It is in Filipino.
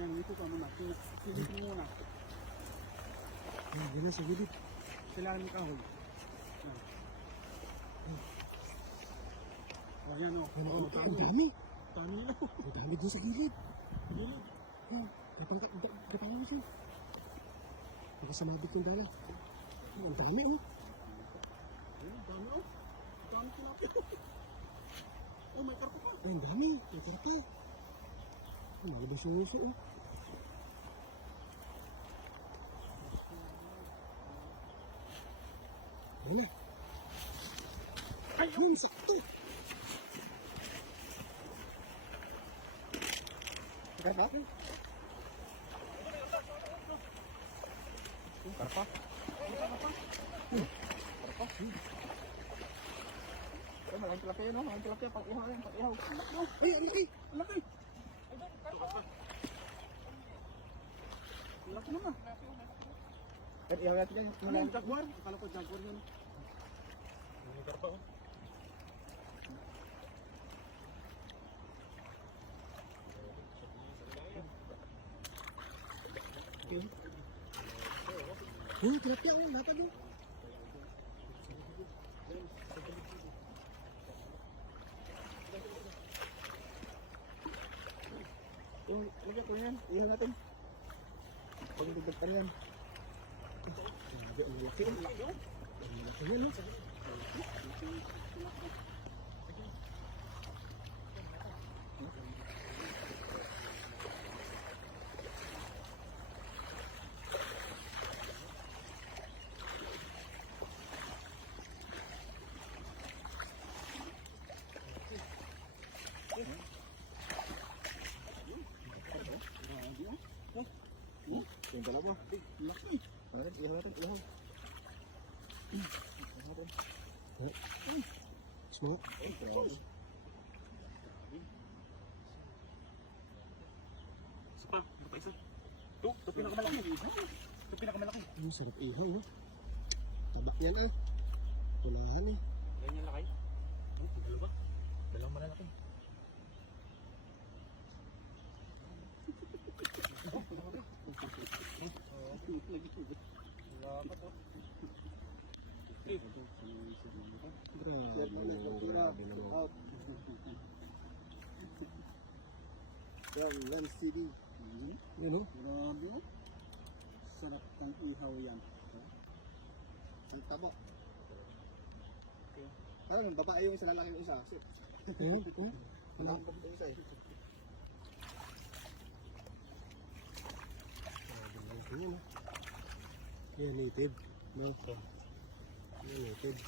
Yan, dito ka muna. Pilitin mo muna. Yan na sa gilid. Kailangan ng kahoy. Yan. Oh, yan o. Ang dami. Dami nila. Ang dami doon sa gilid. Gilid. Gapangin mo siya. Baka sumabit yung dala. Ang dami oh. Ayun, dami o. Dami tilapia. Oh, may karpa pa. Ang dami. Ang karpa. Malabas yung uso oh. Wala. Ayun, sakto. Karpa? Karpa? Karpa? Ay, malaking tilapia yun, no? Malaking tilapia, pag-ihaw yan, pag-ihaw. Ay, ang laki. Ang laki! Ang laki naman. Pero ihaw natin yan. Ano yung jaguar? Akala ko jaguar yan. Ang karpa, oh. Okay. Oh, tilapia oh, natag oh. Yung, lagyan ko yan. Ihaw natin. Pag-dugdag pa yan. Grabe, ang laki oh. Ang laki yan oh. Yung dalawa. Laki. Ihaw natin, ihaw. Smoke. Ay, grabe. Isa pa, ito pa isa. Ito pinakamalaki. Ito pinakamalaki. Ang sarap ihaw no. Tabak yan ah. Tunahan eh. Ganyan lakay. Dalawa. Dalawang malalaki. Grabe naman. Yan, Land City. Yun oh. Grabe oh. Sarap ng ihaw yan. Ang tabo. Okay. Parang babae yung isa, lalaki yung isa. Ayun oh. Walang yung isa eh. Yan oh. Yan native. No. Yan native.